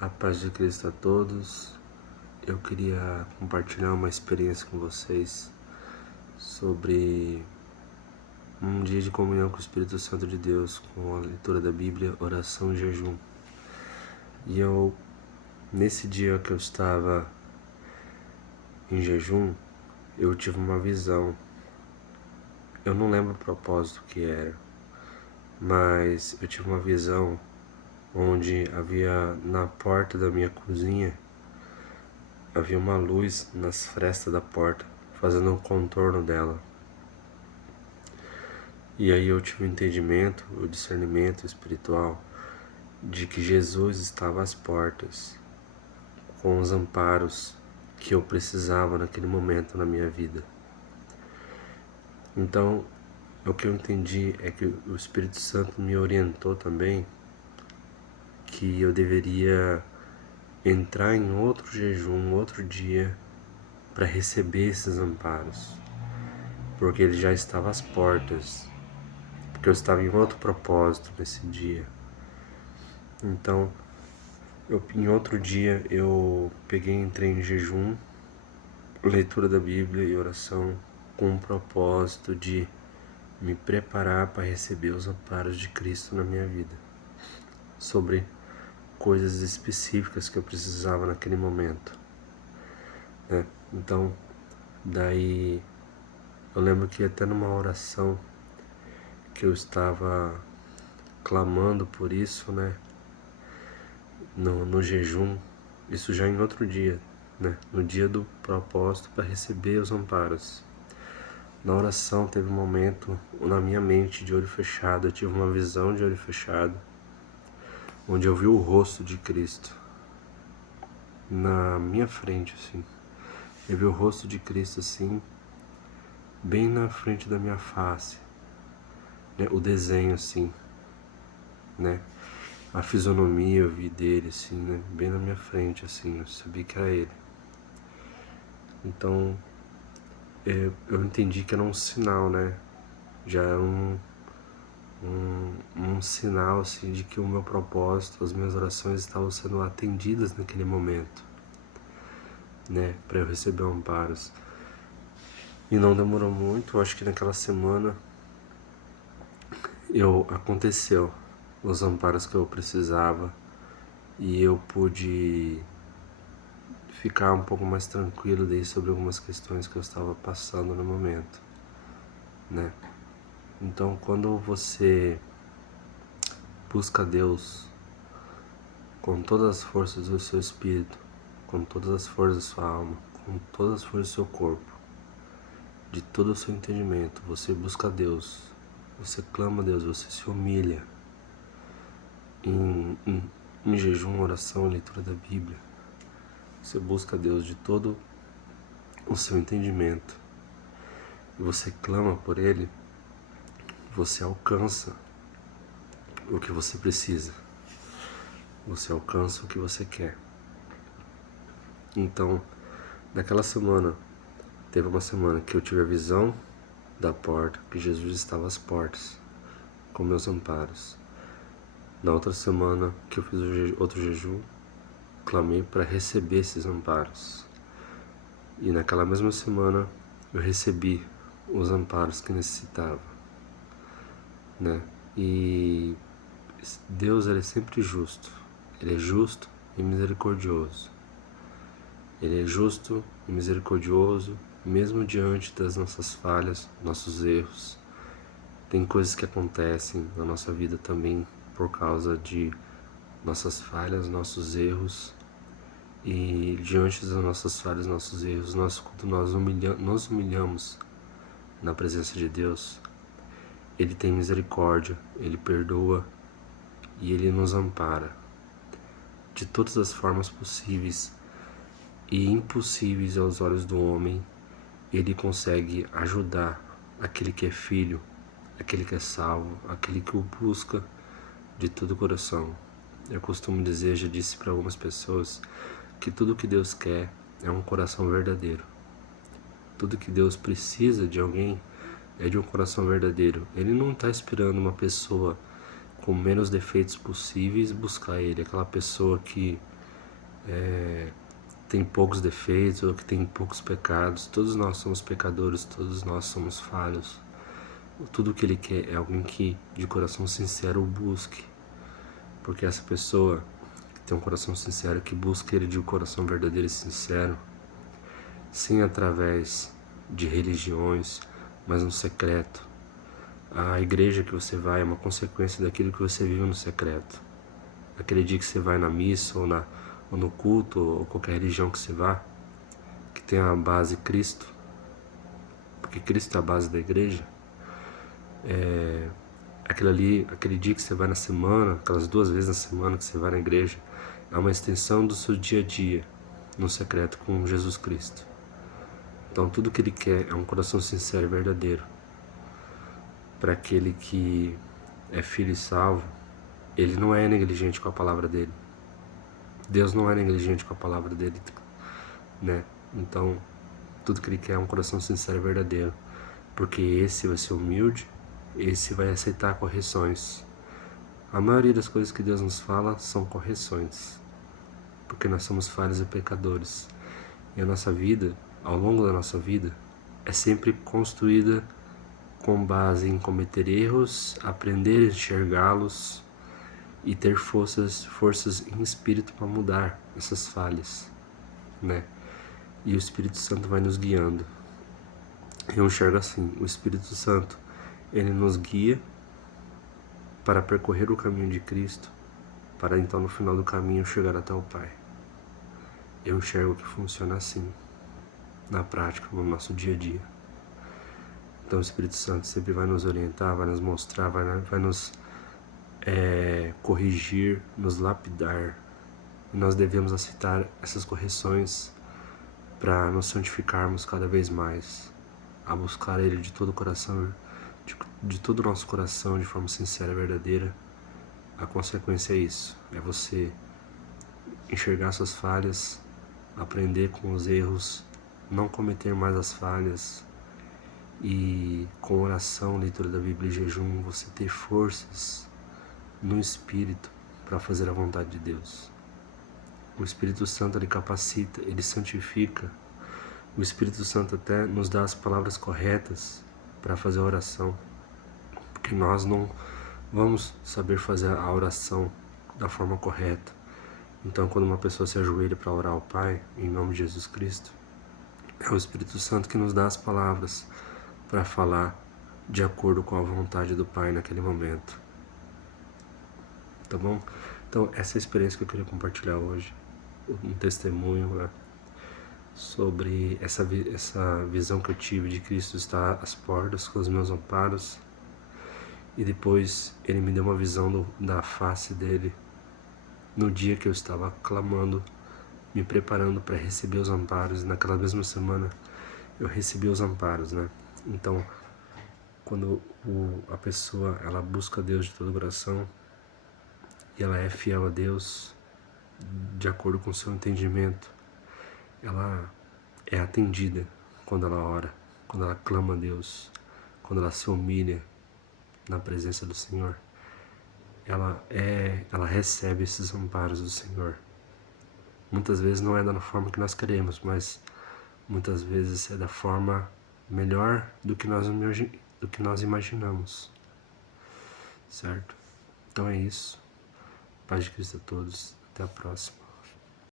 A paz de Cristo a todos. Eu queria compartilhar uma experiência com vocês sobre um dia de comunhão com o Espírito Santo de Deus, com a leitura da Bíblia, oração e jejum. E nesse dia que eu estava em jejum, eu tive uma visão. Eu não lembro o propósito que era, mas eu tive uma visão onde havia na porta da minha cozinha, havia uma luz nas frestas da porta, fazendo um contorno dela. E aí eu tive o entendimento, o discernimento espiritual de que Jesus estava às portas, com os amparos que eu precisava naquele momento na minha vida. Então, o que eu entendi é que o Espírito Santo me orientou também que eu deveria entrar em outro jejum, outro dia, para receber esses amparos, porque ele já estava às portas, porque eu estava em outro propósito nesse dia. Então, em outro dia eu entrei em jejum, leitura da Bíblia e oração, com o propósito de me preparar para receber os amparos de Cristo na minha vida, sobre coisas específicas que eu precisava naquele momento, né? Então, daí eu lembro que até numa oração que eu estava clamando por isso, né? No jejum, isso já em outro dia, né? No dia do propósito para receber os amparos. Na oração teve um momento na minha mente de olho fechado, eu tive uma visão de olho fechado, onde eu vi o rosto de Cristo na minha frente, assim. Eu vi o rosto de Cristo assim, bem na frente da minha face, né? O desenho assim, né? A fisionomia eu vi dele assim, né? Bem na minha frente assim, eu sabia que era ele. Então eu entendi que era um sinal, né? Já era um sinal assim de que o meu propósito, as minhas orações estavam sendo atendidas naquele momento, né? Para eu receber amparos. E não demorou muito, acho que naquela semana aconteceu os amparos que eu precisava e eu pude ficar um pouco mais tranquilo daí sobre algumas questões que eu estava passando no momento, né? Então, quando você busca Deus com todas as forças do seu espírito, com todas as forças da sua alma, com todas as forças do seu corpo, de todo o seu entendimento, você busca Deus, você clama a Deus, você se humilha em jejum, oração, leitura da Bíblia. Você busca Deus de todo o seu entendimento e você clama por Ele, você alcança o que você precisa, você alcança o que você quer. Então, naquela semana, teve uma semana que eu tive a visão da porta, que Jesus estava às portas, com meus amparos. Na outra semana que eu fiz outro jejum, clamei para receber esses amparos. E naquela mesma semana eu recebi os amparos que necessitava, né? E Deus, ele é sempre justo. Ele é justo e misericordioso. Ele é justo e misericordioso, mesmo diante das nossas falhas, nossos erros. Tem coisas que acontecem na nossa vida também por causa de nossas falhas, nossos erros. E diante das nossas falhas, nossos erros, quando nós nos humilhamos na presença de Deus, Ele tem misericórdia, Ele perdoa e Ele nos ampara de todas as formas possíveis e impossíveis aos olhos do homem. Ele consegue ajudar aquele que é filho, aquele que é salvo, aquele que o busca de todo o coração. Eu costumo dizer, já disse para algumas pessoas, que tudo que Deus quer é um coração verdadeiro. Tudo que Deus precisa de alguém é de um coração verdadeiro. Ele não está esperando uma pessoa com menos defeitos possíveis buscar Ele, aquela pessoa que tem poucos defeitos ou que tem poucos pecados. Todos nós somos pecadores, todos nós somos falhos. Tudo que ele quer é alguém que de coração sincero o busque, porque essa pessoa que tem um coração sincero, que busca ele de um coração verdadeiro e sincero, sem através de religiões, mas no secreto. A igreja que você vai é uma consequência daquilo que você vive no secreto. Aquele dia que você vai na missa ou no culto ou qualquer religião que você vá, que tem a base Cristo, porque Cristo é a base da igreja, aquele dia que você vai na semana, aquelas 2 vezes na semana que você vai na igreja, é uma extensão do seu dia a dia no secreto com Jesus Cristo. Então tudo que ele quer é um coração sincero e verdadeiro. Para aquele que é filho e salvo, ele não é negligente com a palavra dele. Deus não é negligente com a palavra dele, né? Então tudo que ele quer é um coração sincero e verdadeiro, porque esse vai ser humilde, esse vai aceitar correções. A maioria das coisas que Deus nos fala são correções, porque nós somos falhos e pecadores. E a nossa vida, ao longo da nossa vida, é sempre construída com base em cometer erros, aprender a enxergá-los e ter forças em espírito para mudar essas falhas, né? E o Espírito Santo vai nos guiando. Eu enxergo assim, o Espírito Santo, ele nos guia para percorrer o caminho de Cristo, para então no final do caminho chegar até o Pai. Eu enxergo que funciona assim, na prática, no nosso dia a dia. Então o Espírito Santo sempre vai nos orientar, vai nos mostrar, vai nos corrigir, nos lapidar. E nós devemos aceitar essas correções para nos santificarmos cada vez mais, a buscar Ele de todo o coração, de todo o nosso coração, de forma sincera e verdadeira. A consequência é isso, é você enxergar suas falhas, aprender com os erros, não cometer mais as falhas e com oração, leitura da Bíblia e jejum, você ter forças no Espírito para fazer a vontade de Deus. O Espírito Santo, ele capacita, ele santifica. O Espírito Santo até nos dá as palavras corretas para fazer a oração, porque nós não vamos saber fazer a oração da forma correta. Então, quando uma pessoa se ajoelha para orar ao Pai, em nome de Jesus Cristo, é o Espírito Santo que nos dá as palavras para falar de acordo com a vontade do Pai naquele momento. Tá bom? Então, essa é a experiência que eu queria compartilhar hoje, um testemunho, né, sobre essa visão que eu tive de Cristo estar às portas com os meus amparos, e depois ele me deu uma visão da face dele no dia que eu estava clamando, me preparando para receber os amparos. E naquela mesma semana eu recebi os amparos, né? Então, quando a pessoa ela busca Deus de todo o coração e ela é fiel a Deus de acordo com o seu entendimento, ela é atendida quando ela ora, quando ela clama a Deus, quando ela se humilha na presença do Senhor. Ela recebe esses amparos do Senhor. Muitas vezes não é da forma que nós queremos, mas muitas vezes é da forma melhor do que nós imaginamos, certo? Então é isso. Paz de Cristo a todos. Até a próxima.